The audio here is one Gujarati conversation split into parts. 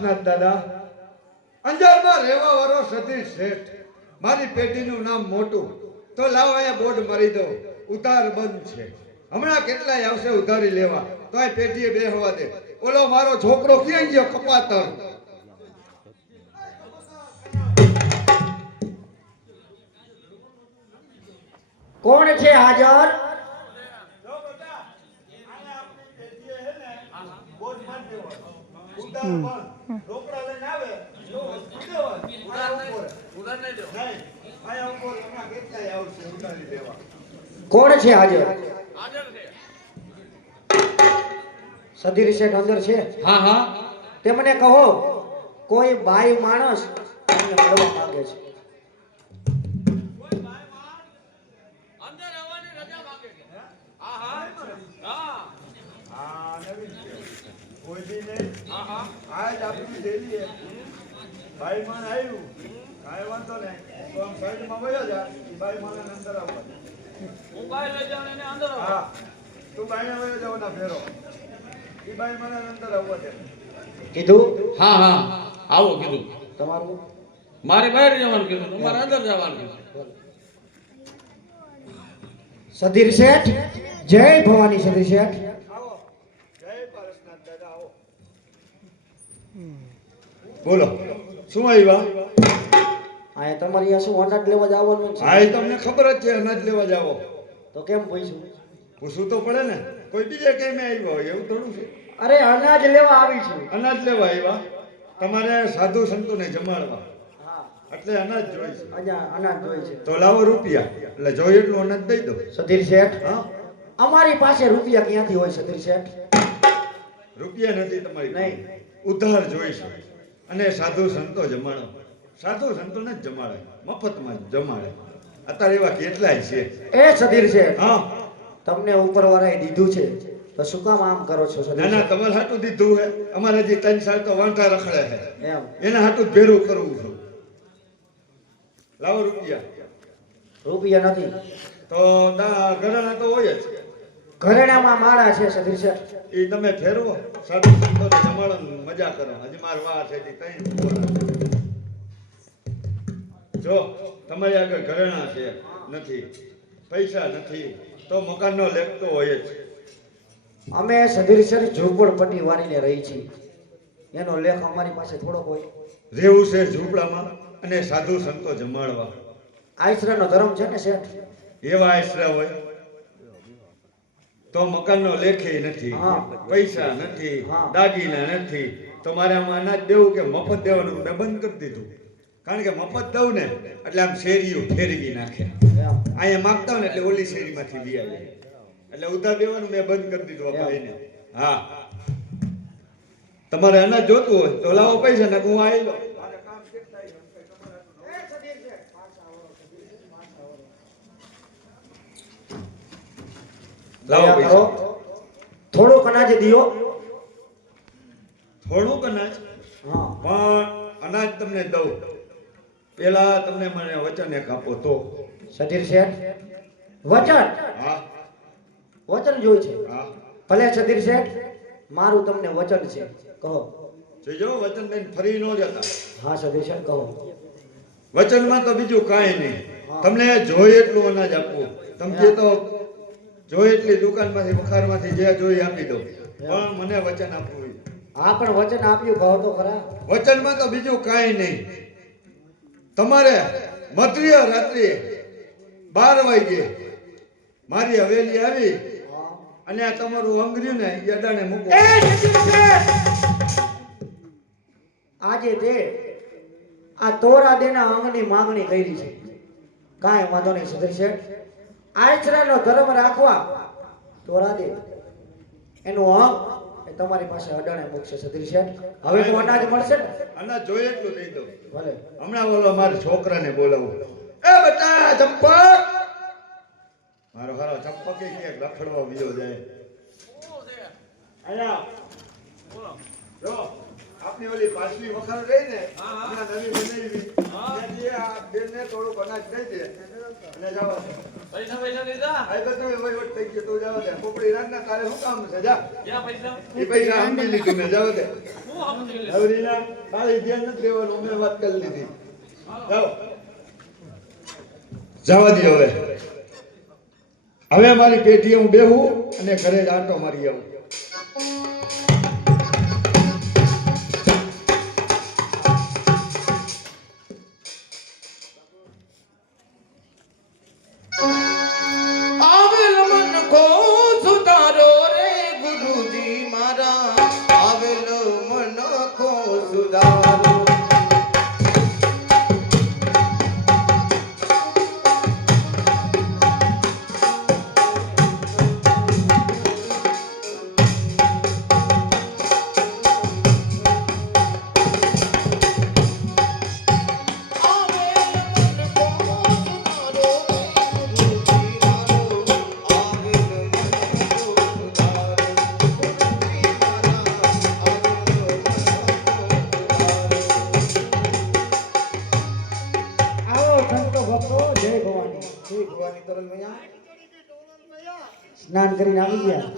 પારસનાથ દાદા, અંજારમાં રહેવા વાળો સતીશ શેઠ, મારી પેઢીનું નામ મોટું. તો લાવો અહીંયા બોર્ડ મારી દો, ઉધાર બંધ છે. હમણાં કેટલાય આવશે ઉધારી લેવા, તો આ પેઢીએ બેહવા દે. ઓલો મારો છોકરો ક્યાં ગયો કપાતર? કોણ છે હાજર? કોણ છે હાજર? સધીર શેઠ અંદર છે? હા હા. તે મને કહો, કોઈ બાઈ માણસ તમને મળવા માંગે છે. આજ આપણી ડેલી ભાઈ માન આવ્યું, કાંઈ વાંધો નહીં, તો આમ સાઈડમાં વયો જા. ભાઈ માને અંદર આવવા દે. હું બાઈ લઈ જાઉં એને અંદર આવો. હા, તું બાઈને વયો જવાના ફેરો. ઈ ભાઈ માને અંદર આવવા દે. કીધું? હા હા આવો કીધું. તમારું? મારે બહાર જવાનું કીધું, તમારે અંદર જવાનું કીધું. સધીર શેઠ, જય ભવાની. સધીર શેઠ આવો. જય પારસનાથ દાદા, આવો. બોલો, શું આવ્યા? આ તમારી આ શું અનાજ લેવા જવાનું છે? હા, એ તમને ખબર જ છે, અનાજ લેવા જાવો. તો કેમ પૂછ્યું? પૂછવું તો પડે ને, કોઈ બીજે કેમ આવ્યો હોય એવું થોડું છે. અરે અનાજ લેવા આવી છું. અનાજ લેવા આવ્યા? તમારે સાધુ સંતોને જમાડવા, હા, એટલે અનાજ જોઈએ છે. અનાજ જોઈએ છે. તો લાવો રૂપિયા, એટલે જોઈએ એટલું અનાજ દઈ દો. સધીર શેઠ, હા, અમારી પાસે રૂપિયા ક્યાંથી હોય સધીર શેઠ? રૂપિયા નથી તમારી નહીં. ઉધાર જોઈ છે. અને સાધુ સંતો જમાડો, સાધુ સંતોને જ જમાડે, મફતમાં જ જમાડે. અત્યારે એવા કેટલાય છે. એ સધીર શેઠ, હા, તમને ઉપરવાળાએ દીધું છે, તો શું કામ આમ કરો છો સધીર ના ના, શેઠ? તમારે હાટું દીધું હે. અમારે હજી 3 સાલ તો વાંઢા રખડે છે, એમ? એના હાટું જ ભેરું કરવું છું. લાવો રૂપિયા. રૂપિયા નથી તો ઘરેણા તો હોય જ. ઘરેણામાં માળા છે સધીર શેઠ. એ તમે ફેરવો, સાધુ સંતોને જમાડો ને મજા કરો. હજી માર વાર છે, હજી 3 વર્ષ. જો તમારી આગળ ઘરેણા છે નથી, પૈસા નથી, તો મકાનનો લેખ તો હોય જ. અમે સધીર શેઠ ઝૂંપડપટ્ટી વાળીને રહી છીએ, એનો લેખ અમારી પાસે થોડોક હોય. રહેવું છે ઝૂંપડામાં અને સાધુ સંતો જમાડવા. આશ્રયનો ધર્મ છે ને શેઠ. એવા આશરા હોય તો મકાનનો લેખે નથી, હા. પૈસા નથી, હા. દાગીના નથી, તો મારે આમાં અનાજ દેવું કે મફત દેવાનું મેં બંધ કરી દીધું. કારણ કે મફત દઉં ને એટલે આમ શેરીઓ ફેરવી નાખે. એમ? અહીંયા માગતા હોય ને એટલે ઓલી શેરીમાંથી લઈ આવે, એટલે ઉધાર દેવાનું મેં બંધ કરી દીધું આ ભાઈને. હા, તમારે અનાજ જોતું હોય તો લાવો પૈસા, ને હું આવી લો. લાવો દયા પૈસા. કરો, થોડુંક અનાજ દિયો. થોડુંક અનાજ, હા, પણ અનાજ તમને દઉં, પેલા તમને મને વચન એક આપો તો. સધીર શેઠ, વચન? હા વચન જોઈ છે. હા, ભલે સધીર શેઠ, મારું તમને વચન છે, કહો. જોજો વચન દઈને ફરી ન જતા. હા સધીર શેઠ, કહો. વચનમાં તો બીજું કાંઈ નહીં, હા. તમને જોઈએ એટલું અનાજ આપવું. તમે જે તો જોઈએ એટલી દુકાનમાંથી વખારમાંથી જે જોઈએ આપી દો, પણ મને વચન આપવું. હા, પણ વચન આપ્યું, કહો તો ખરા. વચનમાં તો બીજું કાંઈ નહીં. તમારે મધ્ય રાત્રિએ 12 વાગ્યે મારી હવેલી આવી અને આ તમારું અંગર્યું ને એ અડાણે મૂકો. એ સધીર શેઠ, આજે તે આ તોરા દેના અંગની માંગણી કરી છે. કાંઈ વાંધો નહીં સધીર શેઠ, આશ્રયનો ધર્મ રાખવા તોરા દે એનું અંગ એ તમારી પાસે અડાણે મૂકશે સધીર શેઠ. હવે તો અનાજ મળશે ને? અનાજ જોઈએ એટલું દઈ દો. ભલે. હમણાં બોલો મારા છોકરાને બોલાવું. એ બેટા ચંપક, મારો હારો ચંપક ક્યાંક રખડવા બીજો જાય. આયા જો આપની ઓલી પાછલી વખાર રહી ને, હમણાં નવી બનાવી. જે આ બેનને તો થોડુંક અનાજ દઈ દે અને જવા દે. પૈસા પૈસા દીધા આ બધું વહીવટ થઈ ગયો, તું જવા દે. પોપડી રાતના તારે શું કામ છે? જા. ક્યાં પૈસા એ પૈસા સમજી લીધું મેં, જવા દે. હું સમજી લે હવરીના તારી ધ્યાન નથી રહેવાનું, અમે વાત કરી લીધી. જાઓ. જવા દે હવે. હવે મારી પેટીએ હું બેહું અને ઘરે જ આંટો મારી આવું. આવેલ મન કો સુધારો રે ગુરુજી મારા, આવેલ મન કો સુધારો. આવો સંતો ભક્તો, જય ભવાની. જય ભવાની તરલ મૈયા. સ્નાન કરીને આવી ગયા.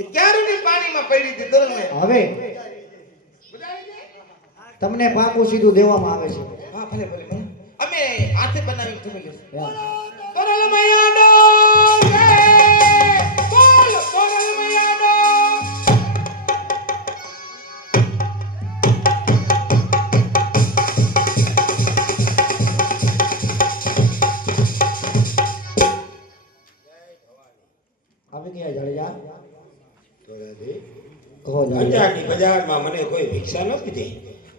એ ક્યારની પાણીમાં પડી હતી તરલ મૈયા. હવે તમને પાકું સીધું દેવામાં આવે છે. હા ભલે ભલે ભલે. અમે હાથે બનાવી તમે લેશો. હા. તરલ મૈયાનો જય! બોલ તરલ મૈયાનો. આવી ગયા જાડેજા. તોરાજી, કહો જાડેજા. અંજારની બજારમાં મને કોઈ ભિક્ષા ન પીધી,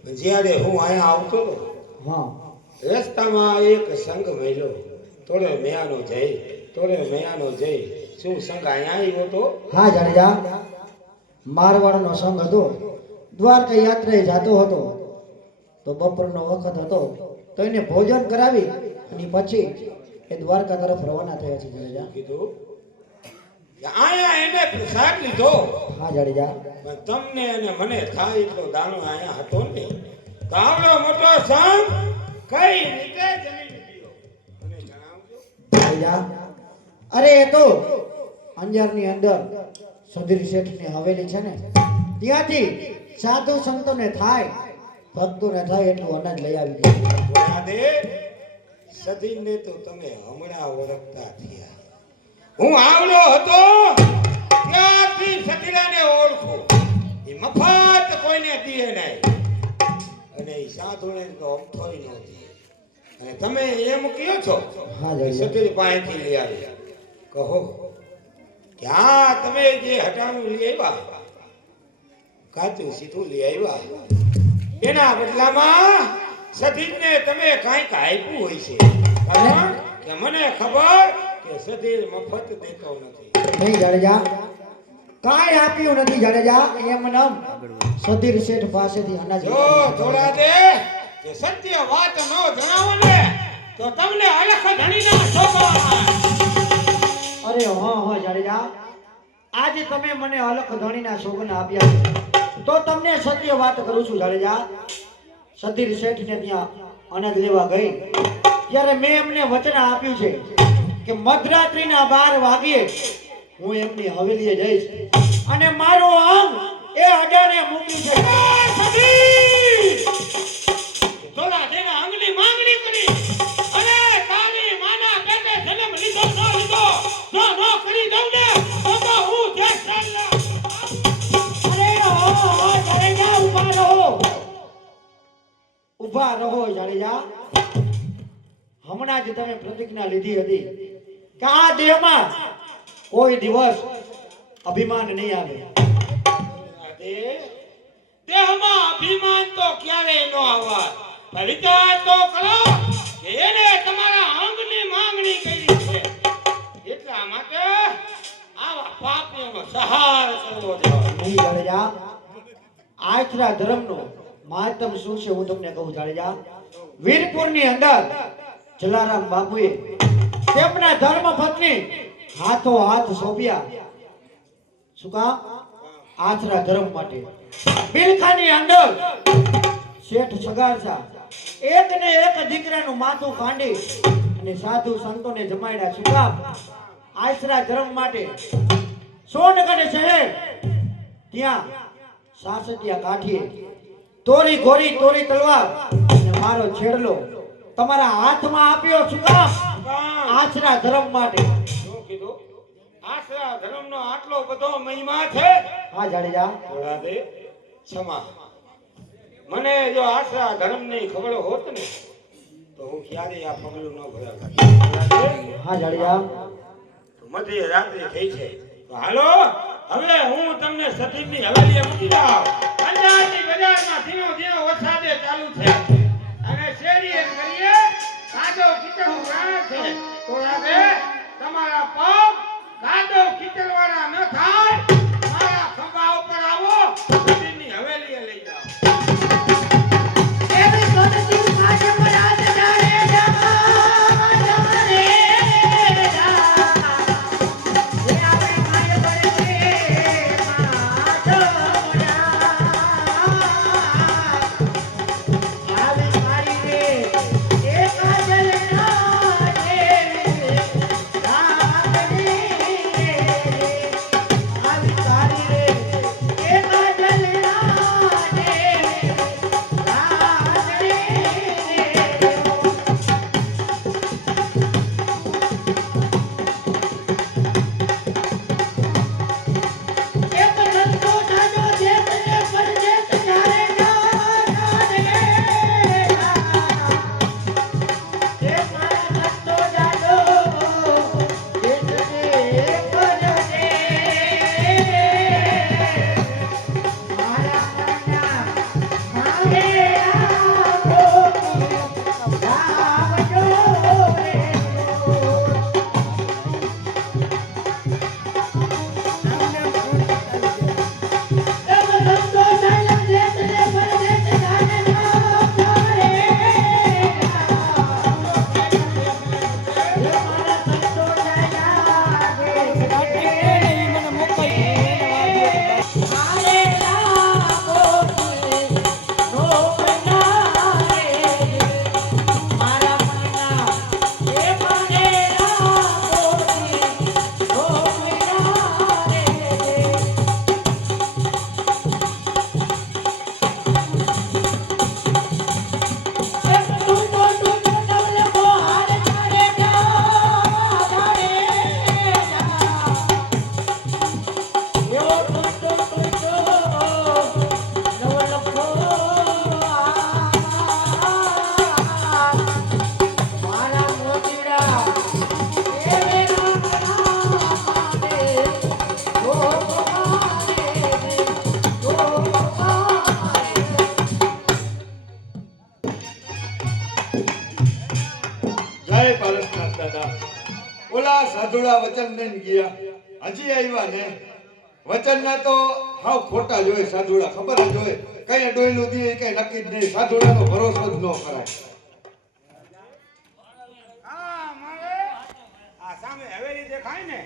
પણ જ્યારે હું અહીંયા આવતો હતો હા. રસ્તામાં એક સંઘ મળ્યો. તોરે મેયાનો જય, તોરે મેયાનો જય. શું સંઘ અહીંયા આવ્યો તો? હા જાડેજા, મારવાડનો સંઘ હતો. દ્વારકા યાત્રાએ જાતો હતો તો બપોરનો વખત હતો તો એને ભોજન કરાવી અને પછી એ દ્વારકા તરફ રવાના થયા છે જાડેજા. કીધું કે અહીંયા એને પ્રસાદ લીધો, હા જાડેજા. પણ તમને અને મને થાય એટલો દાણો અહીંયા હતો ને. તો આવડો મોટો સંઘ કઈ રીતે જમીન ગયો મને જણાવજો. જાડેજા, અરે એ તો અંજારની અંદર સુધીર શેઠની હવેલી છે ને, ત્યાંથી સાધુ સંતોને થાય, ભક્તોને થાય એટલું અનાજ લઈ આવી દીધું. બોલાદે, સદીને તો તમે હમણાં ઓળખતા થયા. હું આવડો હતો ત્યારથી સતીરાને ઓળખું. એ મફત કોઈને દીએ નહીં, અને એ સાધુને તો અમથોય નહોતી. અને તમે એમ કહો છો હા કે જાડેજા. સતીર પાસેથી લઈ આવી. કહો કે હા, તમે જે હટાણું લઈ આવ્યા, કાચું સીધું લઈ આવ્યા, એના બદલામાં સધીરને તમે કાંઈક આપ્યું હોય છે. કારણ કે મને ખબર કે સધીર મફત દેતો નથી. નહીં જાડેજા, કાંઈ આપ્યું નથી જાડેજા. એમ નામ સુધીર શેઠ પાસેથી અનાજ જો થોડા દે કે સત્ય વાત ન જણાવો ને તો તમને અલખ ધણીના શોભા. અરે હા હા જાડેજા, આજે તમે મને અલખ ધણીના સોગન આપ્યા છે તો તમને સત્ય વાત કરું છું જાડેજા. સધીર શેઠને ત્યાં અનાજ લેવા ગઈ ત્યારે મેં એમને વચન આપ્યું છે કે મધરાત્રિના 12 વાગ્યે હું એમની હવેલીએ જઈશ અને મારું અંગ એ અડાણે મૂક્યું છે. થોડા દેના અંગની માંગણી કરી અને તારી માના પેટે જન્મ લીધો ન લીધો જો ન કરી દઉં ને તો હું દેશ ચાલ્યા. અરે હો હો જાડેજા, ઊભા રહો જાડેજા. હમણાં જ તમે પ્રતિજ્ઞા લીધી હતી કે આ દેહમાં કોઈ દિવસ અભિમાન નહીં આવે. દેહમાં અભિમાન તો ક્યારેય ન આવા. પણ વિચાર તો કરો કે એને તમારા અંગની માંગણી કરી છે, એટલા માટે આવા પાપીઓનો સહાર કરવો જોઈએ. નહીં જાડેજા, આચરા ધર્મનો મહત્તમ શું છે હું તમને કહું જાડેજા. વીરપુરની અંદર જલારામ બાપુએ તેમના ધર્મ પત્ની હાથો હાથ સોંપ્યા. શું કામ? આચરા ધર્મ માટે. બિલખાની અંદર શેઠ સગારસા એક ને એક દીકરાનું માથું કાઢી અને સાધુ સંતોને જમાડ્યા શું કામ? આશરા ધર્મ માટે. સોનગઢ શહેર ત્યાં સાસટિયા કાઠીએ તોરી ઘોડી તોરી તલવાર અને મારો છેડલો તમારા હાથમાં આપ્યો શું કામ? આશરા ધર્મ માટે. શું કીધું? આશરા ધર્મનો આટલો બધો મહિમા છે? હા જાડેજા. થોડા દે ક્ષમા. મને જો આશરા ધર્મની ખબર હોત ને તો હું ક્યારેય આ પગલું ન ભરાતા. હા જાડેજા. મધ્ય રાત્રિ થઈ છે તો હાલો હવે હું તમને સતીની હવેલીએ મૂકી જાઉં. અંજારની બજારમાં ધીનો ધીનો વરસાદે ચાલુ છે અને શેરીએ કરીએ કાદવ કીચડ ઉભા છે. થોડા દે તમારા પગ કાદવ કીચડવાળા ન થાય. મારા ખંભા ઉપર આવો, સતીની હવેલીએ લઈ જાઓ. જય પારસનાથ દાદા. ઓલા સાધુડા વચન દઈને ગયા, હજી આવ્યા ને. વચનના તો હાવ ખોટા જ હોય સાધુડા, ખબર જ હોય. કઈ ડોયલું દે કઈ નક્કી જ નહીં. સાધુડાનો ભરોસો જ ન કરાય. હા મારે આ સામે હવેલી દેખાય ને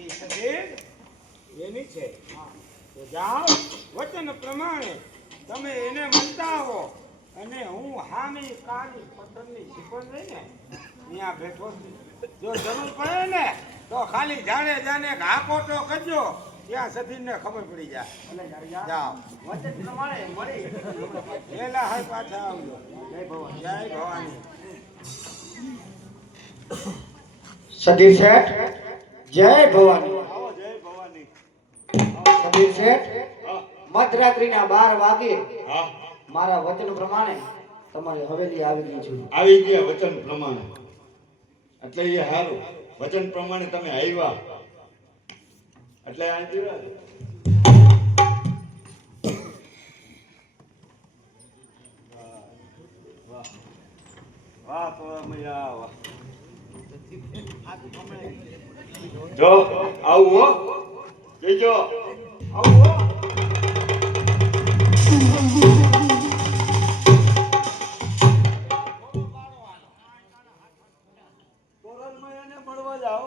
ઈ સતીર એની છે. તો જાઓ વચન પ્રમાણે તમે એને મળતા આવો અને હું હામી કાની પથ્થરની શિપણ લઈને ત્યાં બેઠો છું. જો જરૂર પડે ને તો ખાલી જાણે જાણે હાકોટો કરજો, ત્યાં સતીરને ખબર પડી જાય. જાઓ વચન પ્રમાણે મળી. વેલા હાય પાછા આવજો. જય ભવાની. સતીર શેઠ જય ભવાની. આવો જય ભવાની. સતીર શેઠ હા મધરાત્રિના 12 વાગે હા મારા વચન પ્રમાણે તમારી હવેલી આવી ગઈ છું. આવી ગયા વચન પ્રમાણે. એટલે એ હારું, વચન પ્રમાણે તમે આવ્યા એટલે આ જીવા. વાહ તો મૈયા વાહ. જો આવું હો, જોજો આવું હો. મળવા જાઓ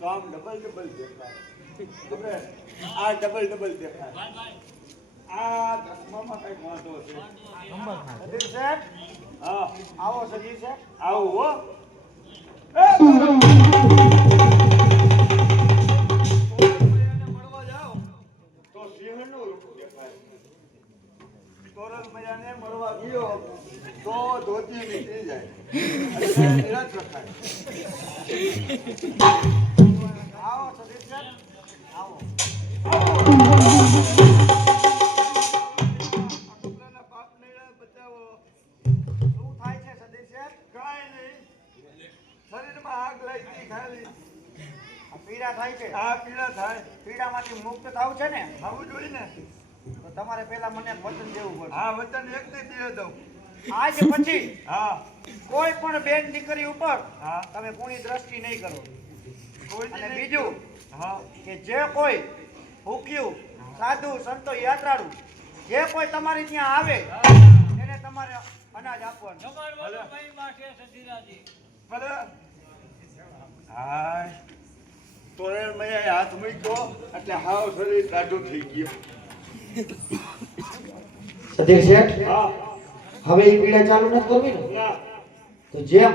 તો આમ ડબલ દેખાય. આ ડબલ દેખાય. આ દસમામાં કઈક વાંધો છે. સતીશ શેઠ, હા, આવો સતીશ શેઠ. આવું હો. મળવા જાઓ તો સિંહણનું રૂપ દેખાય. તોરલ મૈયાને મળવા ગયો તો ધોતી નીકળી જાય એટલે નિરાશ રખાય. આવો સતીશ શેઠ, આવો. છોકરાના પાપ નૈડા બચાવો. શું થાય છે સતીશ શેઠ? કાંઈ નહીં, શરીરમાં આગ લાગી ખાલી. આ પીડા થાય છે. આ પીડા થાય. પીડામાંથી મુક્ત થાવ છે ને, આવું જોઈએ ને. તો તમારે પહેલા મને એક વચન દેવું પડશે. આ વચન એક ને બે દઉં. આજ પછી હા, કોઈ પણ બેન દીકરી ઉપર હા. તમે કોની દ્રષ્ટિ નહીં કરો. કોઈની અને નહીં. બીજું હા, કે જે કોઈ ભૂખ્યું સાધુ સંતો યાત્રાળુ જે કોઈ તમારી ત્યાં આવે એને તમારે અનાજ આપવાનું. જમાડવાનું કઈ માટે સતીરાજી. ભલે. હાય, તોરણ મૈયાએ હાથ મૂક્યો એટલે હાવ શરીર કાઢું થઈ ગયું. સતીશ શેઠ, હા, હવે એ પીડા ચાલુ નથી કરવી ને, ના, તો જેમ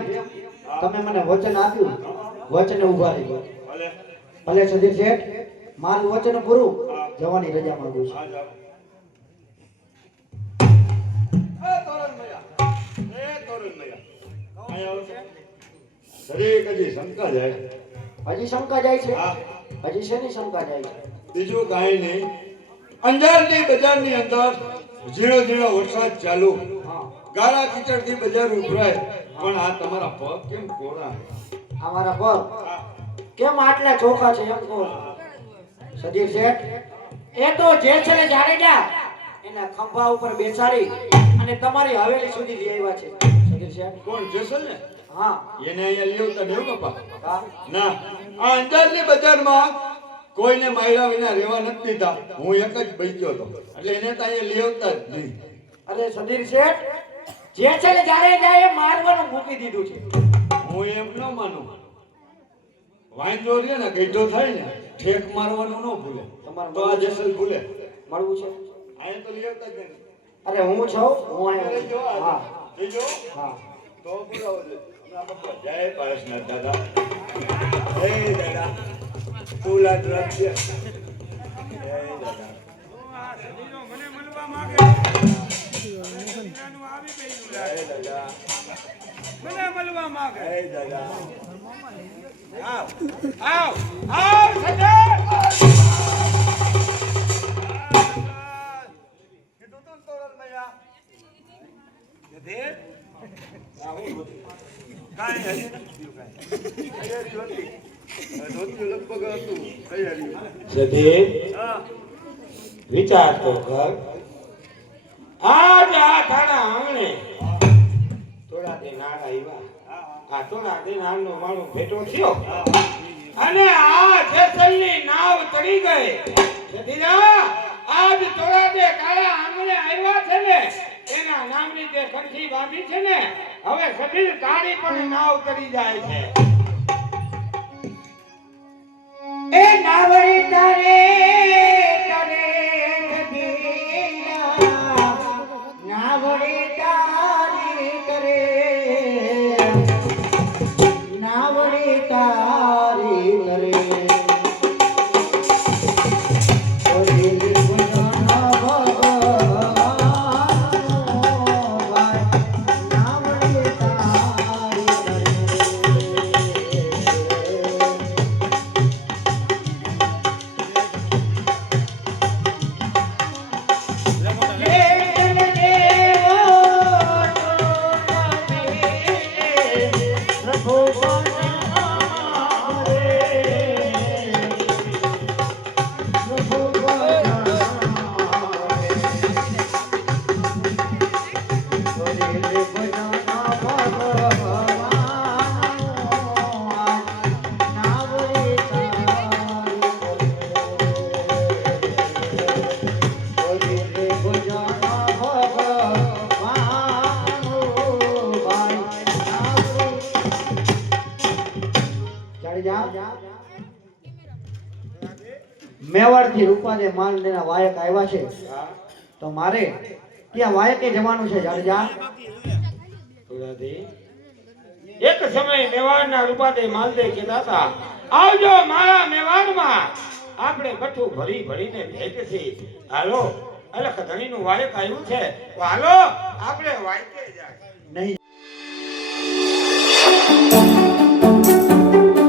તમે મને વચન આપ્યું વચને ઉભા રહી ગયો. ભલે. ભલે સતીશ શેઠ, મારું વચન પૂરું, જવાની રજા માંગુ છું. હા, જાઓ. એ તોરણ મૈયા, એ તોરણ મૈયા, અહીંયા આવો. શરીર કદી શંકા જાય. હજી શંકા જાય છે? હા, હજી શેની શંકા જાય છે? બીજું કાંઈ નહીં. અંજારની બજારની અંદર ઝીણો ઝીણો વરસાદ ચાલુ, હા, ગાળા કીચડથી બજાર ઉભરાય, પણ આ તમારા પગ કેમ કોરા? આ મારા પગ આ કેમ આટલા ચોખા છે એમ કહો. સતીશ શેઠ, એ તો જે છે ને જાડેજા એના ખંભા ઉપર બેસાડી અને તમારી હવેલી સુધી લઈ આવ્યા છે. સતીશ શેઠ, કોણ જેસલ ને? હા, એને અહીંયા લેવતા દેવ બાપા. હા, ના, આ અંજારની બજારમાં કોઈને માર્યા વિના રહેવા નથી દીધા. હું એક જ બચ્યો હતો એટલે એને તો અહીંયા લેવતા જ નહીં. અરે સતીશ શેઠ, જે છે ને જાડેજા એ મારવાનું મૂકી દીધું છે. હું એમ ન માનું. વાંદરો રે ને ગઈઢો થાય ને ઠેક મારવાનું ન ભૂલે, તો આ જેસલ ભૂલે. મળવું છે? અહીંયા તો લેવતા જ નહીં. અરે હું છું, હું અરે જો આવ્યો. આ હા, જોજો. હા. તો બોલાવો છે. હમણાં પપ્પા જય પારસનાથ દાદા. જય દાદા. તુલા દ્રવ્ય. જય દાદા. જય દાદા. જય દાદા. કીધું તું ને તોરણ મૈયા? કાંઈ હજી નથી થયું કાંઈ. તૈયારીઓ હતી. ધોતિયું લગભગ હતું તૈયારીઓ. સતી હા, વિચાર તો કર. આજ આ થાણા આંગણે થોડા દે નાળ આવ્યા. આ થોડા દે નાળનો માળો ભેટો થયો અને આ જેસલની નાવ ચડી ગઈ. સતીરા, આજ થોડા દે કાળા આંગણે આવ્યા છે ને એના નામની જે કંઠી બાંધી છે ને, હવે સતીર તારી પણ નાવ ચડી જાય છે. એ નાવડી તારે તારે જગીરા, નાવડી તારી કરે, નાવડી તારી કરે. ઓરી ગુણના ભગવાન નાવડી તારી કરે. મેવાડ થી રૂપાને માલ વાયક આવ્યા છે. તો મારે ત્યાં વાયકે જવાનું છે જાડેજા. ધોરાજી, એક સમય મેવાડના રૂપાદે માલદે કહેતા હતા, આવજો મારા મેવાડમાં, આપણે બઠું ભરી ભરીને ભેટથી. હાલો, અલખ ધણીનું વાયક આવ્યું છે, તો હાલો આપણે વાયકે જાય. નહીં